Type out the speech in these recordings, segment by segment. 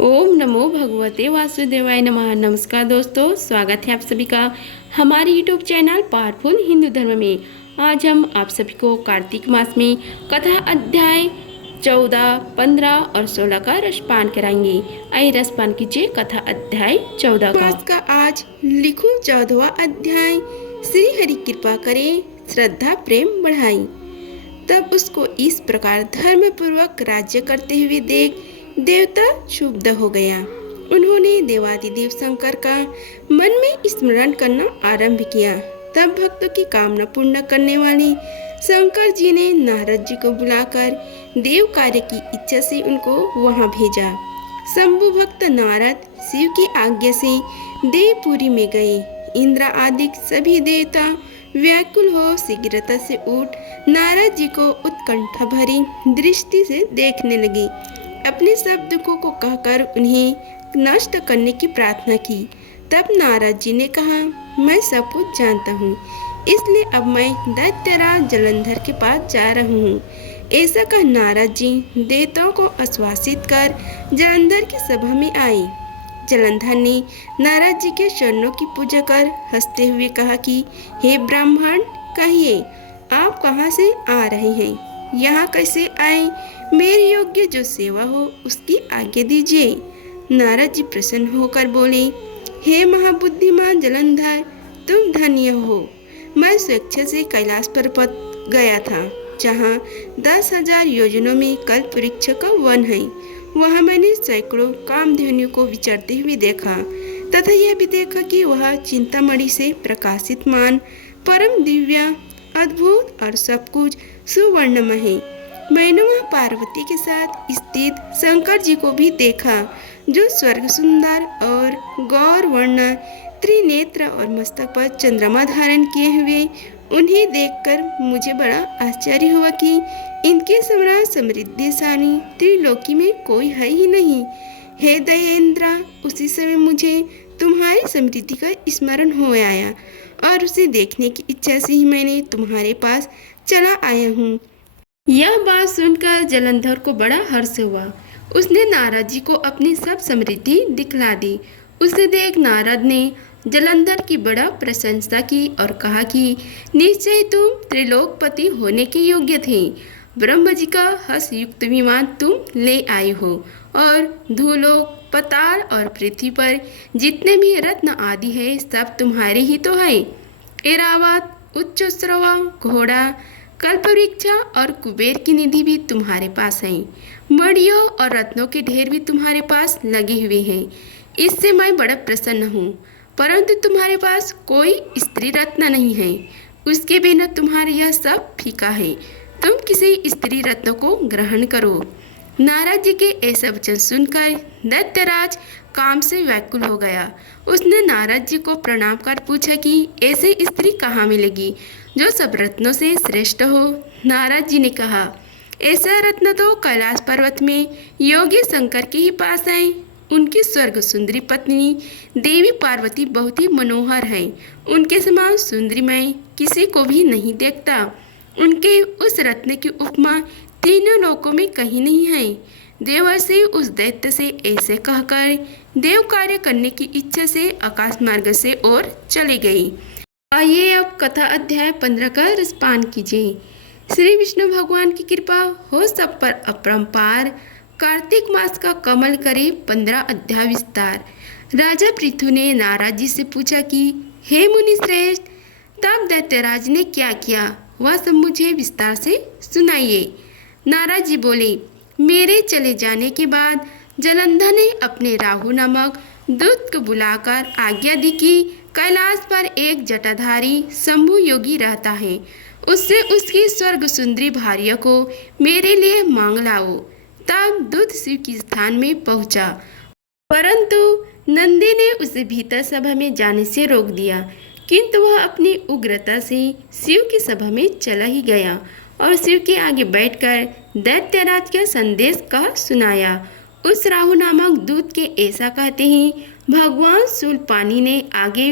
ओम नमो भगवते वासुदेवाय नमः। नमस्कार दोस्तों, स्वागत है आप सभी का हमारे यूट्यूब चैनल पावरफुल हिंदू धर्म में। आज हम आप सभी को कार्तिक मास में कथा अध्याय 14, 15 और 16 का रसपान कराएंगे। आइए रसपान कीजिए कथा अध्याय 14 मास का आज लिखूं 14वां अध्याय। श्री हरि कृपा करे, श्रद्धा प्रेम बढ़ाई। तब उसको इस प्रकार धर्म पूर्वक राज्य करते हुए देख देवता क्षुब्ध हो गया। उन्होंने देवादिदेव शंकर का मन में स्मरण करना आरंभ किया। तब भक्तों की कामना पूर्ण करने वाले शंकर जी ने नारद जी को बुलाकर देव कार्य की इच्छा से उनको वहां भेजा। शंभु भक्त नारद शिव की आज्ञा से देवपुरी में गए। इंद्र आदि सभी देवता व्याकुल हो शीघ्रता से उठ नारद जी को उत्कंठा भरी दृष्टि से देखने लगे। अपने सब दुखों को कहकर उन्हें नष्ट करने की प्रार्थना की। तब नारद जी ने कहा, मैं सब कुछ जानता हूँ, इसलिए अब मैं दैत्यराज जलंधर के पास जा रहा हूँ। ऐसा कह नारद जी देवताओं को आश्वासित कर जलंधर की सभा में आए। जलंधर ने नारद जी के चरणों की पूजा कर हंसते हुए कहा कि हे ब्राह्मण, कहिए आप कहाँ से आ रहे हैं, यहाँ कैसे आए? मेरे योग्य जो सेवा हो उसकी आज्ञा दीजिए। नारद जी प्रसन्न होकर बोले, हे महाबुद्धिमान जलंधर, तुम धन्य हो। मैं स्वेच्छा से कैलाश पर्वत गया था, जहाँ 10,000 योजनों में कल्प वृक्ष का वन है। वहाँ मैंने सैकड़ों कामधेनुओं को विचरते हुए देखा तथा यह भी देखा कि वह चिंतामणि से प्रकाशित मान परम दिव्य अद्भुत और सब कुछ सुवर्णमय है। मैंने वहाँ पार्वती के साथ स्थित शंकर जी को भी देखा, जो स्वर्ग सुंदर और गौर वर्ण त्रिनेत्र और मस्तक पर चंद्रमा धारण किए हुए। उन्हें देखकर मुझे बड़ा आश्चर्य हुआ कि इनके समान समृद्धिशाली त्रिलोकी में कोई है ही नहीं। हे दयेंद्र, उसी समय मुझे तुम्हारी समृद्धि का स्मरण हो आया और उसे देखने की इच्छा से ही मैंने तुम्हारे पास चला आया हूँ। यह बात सुनकर जलंधर को बड़ा हर्ष हुआ। उसने नारद जी को अपनी सब समृद्धि दिखला दी। उसे देख नारद ने जलंधर की बड़ा प्रशंसा की और कहा कि निश्चय तुम त्रिलोकपति होने के योग्य थे। ब्रह्म जी का हर्ष युक्त विमान तुम ले आए हो और धूलोक, पताल और पृथ्वी पर जितने भी रत्न आदि है सब तुम्हारे ही तो है। एरावत, उच्चश्रवा, घोड़ा, कल्पवृक्ष और कुबेर की निधि भी तुम्हारे पास है। मणियों और रत्नों के ढेर भी तुम्हारे पास लगे हुए हैं। इससे मैं बड़ा प्रसन्न हूँ, परंतु तुम्हारे पास कोई स्त्री रत्न नहीं है। उसके बिना तुम्हारे यह सब फीका है। तुम किसी स्त्री रत्न को ग्रहण करो। नारद जी के ऐसा वचन सुनकर दैत्यराज काम से व्याकुल हो गया। उसने नारद जी को प्रणाम कर पूछा कि ऐसी स्त्री कहाँ मिलेगी जो सब रत्नों से श्रेष्ठ हो। नारद जी ने कहा, ऐसा रत्न तो कैलाश पर्वत में योगी शंकर के ही पास है। उनकी स्वर्ग सुंदरी पत्नी देवी पार्वती बहुत ही मनोहर है। उनके समान सुंदरी मैं किसी को भी नहीं देखता। उनके उस रत्न की उपमा तीनों लोकों में कहीं नहीं है। देवर्षि उस दैत्य से ऐसे कहकर देव कार्य करने की इच्छा से आकाश मार्ग से और चली गई। आइए अब कथा अध्याय 15 का रसपान कीजिए। श्री विष्णु भगवान की कृपा हो सब पर अपरंपार। कार्तिक मास का कमल करे 15 अध्याय विस्तार। राजा पृथु ने नारद जी से पूछा कि हे मुनि श्रेष्ठ, तब दैत्यराज ने क्या किया, वह सब मुझे विस्तार से सुनाइए। नारद जी बोले, मेरे चले जाने के बाद जलंधर ने अपने राहु नामक दूत को बुलाकर आज्ञा दी कि कैलाश पर एक जटाधारी शंभु योगी रहता है। उससे उसकी स्वर्ग सुंदरी भार्या को मेरे लिए मांग लाओ। तब दूत शिव के स्थान में पहुंचा, परंतु नंदी ने उसे भीतर सभा में जाने से रोक दिया। किंतु वह अपनी उग्रता से शिव की सभा में चला ही गया और शिव के आगे बैठकर दैत्यराज का संदेश कह सुनाया। उस राहु नामक दूत के ऐसा कहते ही भगवान शूलपाणि ने आगे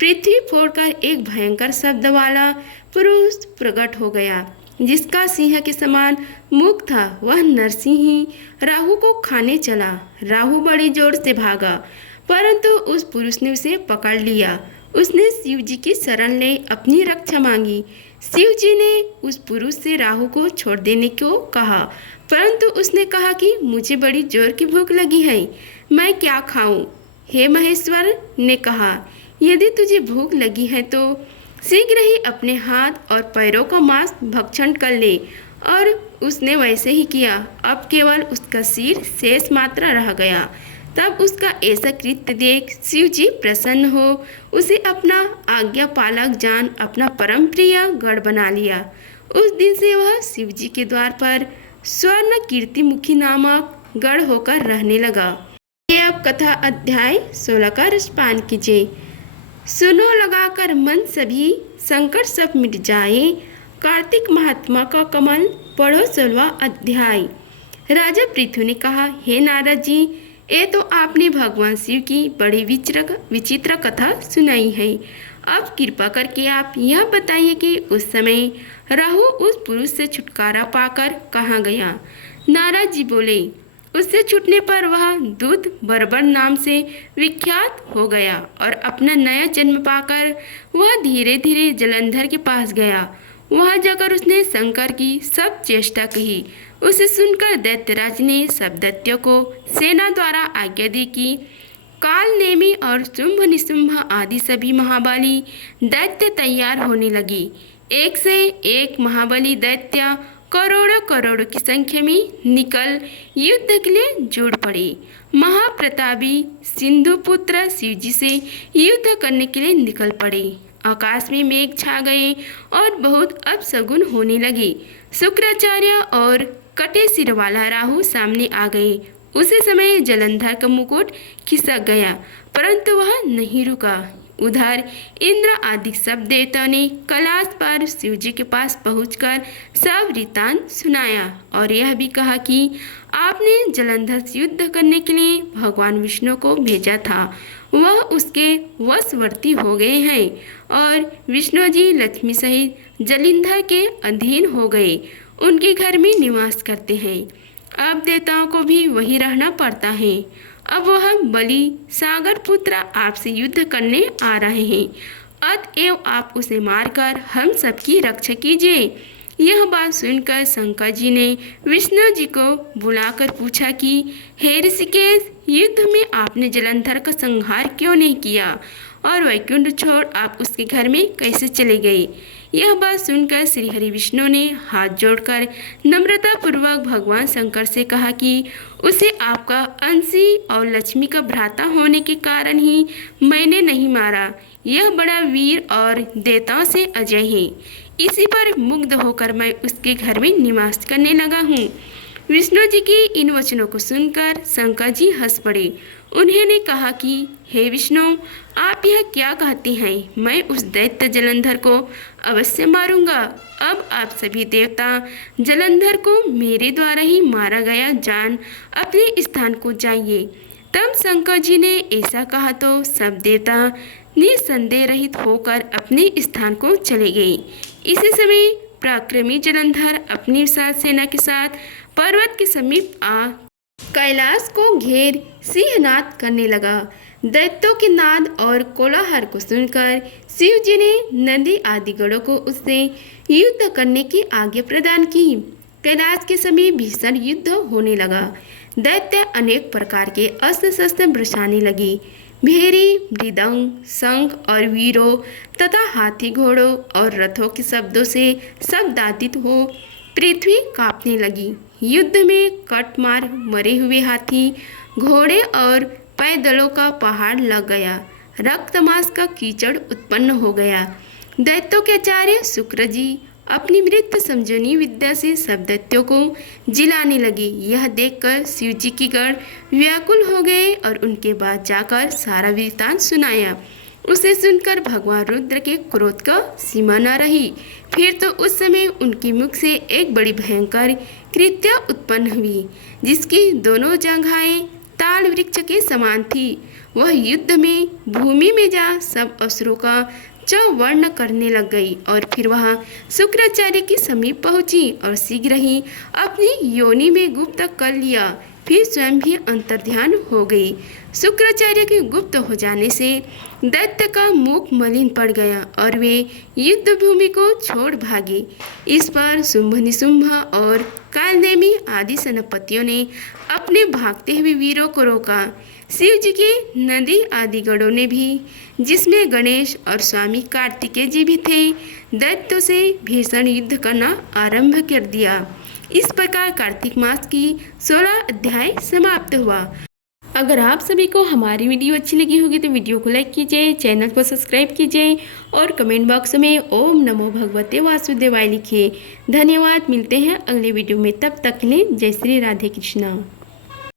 पृथ्वी फोड़कर एक भयंकर शब्द वाला पुरुष प्रकट हो गया। जिसका सिंह के समान मुख था, वह नरसिंह ही राहु को खाने चला। राहु बड़ी जोर से भागा, परंतु उस पुरुष ने उसे पकड़ लिया। उसने शिव जी की शरण ले अपनी रक्षा मांगी। शिव जी ने उस पुरुष से राहु को छोड़ देने को कहा, परंतु उसने कहा कि मुझे बड़ी जोर की भूख लगी है, मैं क्या खाऊं? हे महेश्वर ने कहा, यदि तुझे भूख लगी है तो शीघ्र ही अपने हाथ और पैरों का मांस भक्षण कर ले। और उसने वैसे ही किया। अब केवल उसका सिर शेष मात्र रह गया। तब उसका ऐसा कृत्य देख शिव जी प्रसन्न हो उसे अपना आज्ञा पालक जान अपना परम प्रिय गढ़ बना लिया। उस दिन से वह शिव जी के द्वार पर स्वर्ण कीर्तिमुखी नामक गढ़ होकर रहने लगा। ये अब कथा अध्याय 16 का रसपान कीजिए। सुनो लगाकर मन सभी, संकट सब मिट जाए, कार्तिक महात्मा का कमल पढ़ो 16वां अध्याय। राजा पृथु ने कहा, हे नारद जी, ये तो आपने भगवान शिव की बड़ी विचित्र कथा सुनाई है। अब कृपा करके आप यह बताइए कि उस समय राहु उस पुरुष से छुटकारा पाकर कहाँ गया। नारद जी बोले, उससे छूटने पर वह दूध बर्बर नाम से विख्यात हो गया और अपना नया जन्म पाकर वह धीरे धीरे जलंधर के पास गया। वहां जाकर उसने शंकर की सब चेष्टा कही। उसे सुनकर दैत्यराज ने सब दैत्यों को सेना द्वारा आज्ञा दी कि काल नेमी और शुंभ निशुंभ आदि सभी महाबली दैत्य तैयार होने लगी। एक से एक महाबली दैत्य करोड़ों करोड़ों की संख्या में निकल युद्ध के लिए जुड़ पड़े। महाप्रतापी सिंधुपुत्र शिवजी से युद्ध करने के लिए निकल पड़े। आकाश में मेघ छा गए और बहुत अपशगुन होने लगे। शुक्राचार्य और कटे सिर वाला राहु सामने आ गए। उसी समय जलंधर का मुकुट खिसक गया, परंतु वह नहीं रुका। उधर इंद्र आदि सब देवताओं ने कैलाश पर शिव जी के पास पहुंचकर सब वृत्तांत सुनाया और यह भी कहा कि आपने जलंधर से युद्ध करने के लिए भगवान विष्णु को भेजा था। वह उसके वशवर्ती हो गए हैं और विष्णु जी लक्ष्मी सहित जलंधर के अधीन हो गए। उनके घर में निवास करते हैं। अब देवताओं को भी वही रहना पड़ता है। अब वह बलि सागर पुत्र आपसे युद्ध करने आ रहे हैं, अतएव आप उसे मारकर हम सबकी रक्षा कीजिए। यह बात सुनकर शंकर जी ने विष्णु जी को बुलाकर पूछा कि हे ऋषिकेश, युद्ध में आपने जलंधर का संहार क्यों नहीं किया और वैकुंठ छोड़ आप उसके घर में कैसे चले गए। यह बात सुनकर श्री हरि विष्णु ने हाथ जोड़कर नम्रतापूर्वक भगवान शंकर से कहा कि उसे आपका अंशी और लक्ष्मी का भ्राता होने के कारण ही मैंने नहीं मारा। यह बड़ा वीर और देवताओं से अजय है। इसी पर मुग्ध होकर मैं उसके घर में निवास करने लगा हूँ। विष्णु जी की इन वचनों को सुनकर शंकर जी हंस पड़े। उन्होंने कहा कि हे विष्णु, आप यह क्या कहते हैं? मैं उस दैत्य जलंधर को अवश्य मारूंगा। अब आप सभी देवता जलंधर को मेरे द्वारा ही मारा गया जान अपने स्थान को जाइए। तब शंकर जी ने ऐसा कहा तो सब देवता निसंदेह रहित होकर अपने स्थान को चले गए। इसी समय पराक्रमी जलंधर अपनी विशाल सेना के साथ पर्वत के समीप आ कैलाश को घेर सिंहनाद करने लगा। दैत्यों के नाद और कोलाहल को सुनकर शिव जी ने नदी आदि गढ़ों को उससे युद्ध करने की आज्ञा प्रदान की। कैलाश के समीप भीषण युद्ध होने लगा। दैत्य अनेक प्रकार के अस्त्र शस्त्र बरसाने लगे। भेरी, मृदंग, शंख और वीरों तथा हाथी घोड़ों और रथों के शब्दों से शब्दातीत हो पृथ्वी कांपने लगी। युद्ध में कट मार मरे हुए हाथी, घोड़े और पैदलों का पहाड़ लग गया। रक्तमांस का कीचड़ उत्पन्न हो गया। दैत्यों के आचार्य शुक्र जी अपनी मृत संजीवनी विद्या से सब दैत्यों को जिलाने लगे। यह देखकर शिव जी की गण व्याकुल हो गए और उनके बाद जाकर सारा वृत्तांत सुनाया। उसे सुनकर भगवान रुद्र के क्रोध का सीमा न रही। फिर तो उस समय उनके मुख से एक बड़ी भयंकर कृत्या उत्पन्न हुई, जिसकी दोनों जंघाएं ताल वृक्ष के समान थी। वह युद्ध में भूमि में जा सब असुरों का चौवर्ण करने लग गई और फिर वह शुक्राचार्य के समीप पहुंची और शीघ्र ही अपनी योनि में गुप्त कर लिया। फिर स्वयं भी अंतर्ध्यान हो गई। शुक्राचार्य के गुप्त हो जाने से दैत्य का मुख मलिन पड़ गया और वे युद्ध भूमि को छोड़ भागे। इस पर शुंभ निशुंभ और कालनेमी आदि सेनापतियों ने अपने भागते हुए वीरों को रोका। शिव जी के नदी आदि गढ़ों ने भी, जिसमें गणेश और स्वामी कार्तिकेय जी भी थे, दैत्यों से भीषण युद्ध करना आरंभ कर दिया। इस प्रकार कार्तिक मास की 16 अध्याय समाप्त हुआ। अगर आप सभी को हमारी वीडियो अच्छी लगी होगी तो वीडियो को लाइक कीजिए, चैनल को सब्सक्राइब कीजिए और कमेंट बॉक्स में ओम नमो भगवते वासुदेवाय लिखिए। धन्यवाद। मिलते हैं अगले वीडियो में, तब तक के लिए जय श्री राधे कृष्णा।